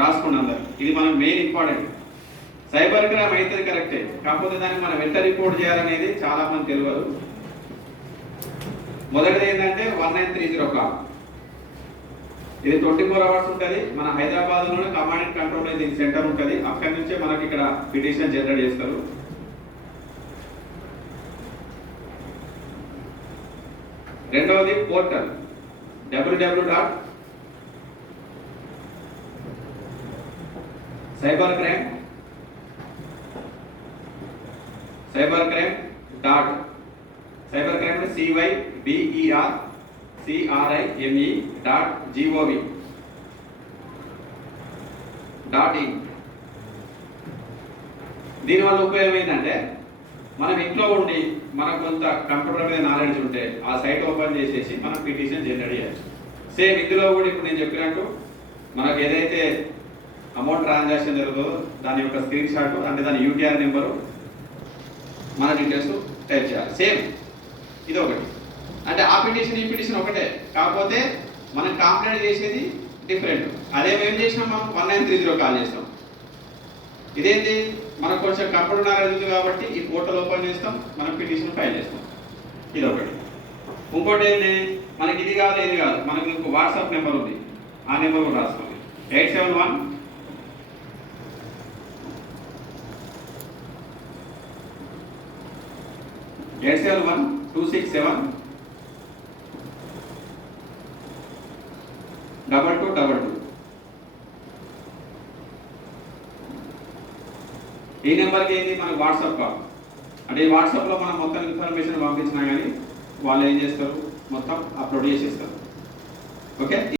రాసుకోండి అందరు. ఇది మనకు మెయిన్ ఇంపార్టెంట్. సైబర్ క్రైమ్ అవుతుంది కరెక్టే, కాకపోతే దాన్ని మనం ఎట్లా రిపోర్ట్ చేయాలనేది చాలా మంది తెలియదు. మొదటిది ఏంటంటే 1930 కాల్. ఇది 24 hours ఉంటుంది. మన హైదరాబాద్లోనే కమాండ్ అండ్ కంట్రోల్ దీనికి సెంటర్ ఉంటుంది. అక్కడి నుంచే మనకి ఇక్కడ పిటిషన్ జనరేట్ చేస్తారు. రెండవది పోర్టల్ www.cybercrime cybercrime.gov.in. దీనివల్ల ఉపయోగం ఏంటంటే మనం ఇంట్లో ఉండి మనకు కొంత కంప్యూటర్ మీద నాలెడ్జ్ ఉంటే ఆ సైట్ ఓపెన్ చేసేసి మనం పిటిషన్ జనరేట్ చేయొచ్చు. సేమ్ ఇందులో కూడా ఇప్పుడు నేను చెప్పినట్టు మనకు ఏదైతే అమౌంట్ ట్రాన్సాక్షన్ జరుగుతుందో దాని యొక్క స్క్రీన్ షాట్ అంటే దాని యూటీఆర్ నెంబరు మన డీటెయిల్స్ టైప్ చేయాలి. సేమ్ ఇది ఒకటి. అంటే ఆ పిటిషన్ ఈ పిటిషన్ ఒకటే, కాకపోతే మనం కంప్లైంట్ చేసేది డిఫరెంట్. అదే మేము చేసినాం, మనం 1930 కాల్ చేస్తాం. ఇదేంటి మనకు కొంచెం కంప్యూటర్ నాలెడ్జ్ ఉంది కాబట్టి ఈ పోర్టల్ ఓపెన్ చేస్తాం, మనం పిటిషన్ ఫైల్ చేస్తాం. ఇది ఒకటి. ఇంకోటి ఏంటి, మనకి ఇది కాదు ఇది కాదు, మనకు ఇంకో వాట్సాప్ నెంబర్ ఉంది, ఆ నెంబర్ కూడా రాసుకోండి. 871-267-2222. ఈ నెంబర్కి ఏంటి మనకు వాట్సాప్ కాల్. అంటే ఈ వాట్సాప్లో మనం మొత్తం ఇన్ఫర్మేషన్ పంపించినా కానీ వాళ్ళు ఏం చేస్తారు, మొత్తం అప్లోడ్ చేసేస్తారు. ఓకే.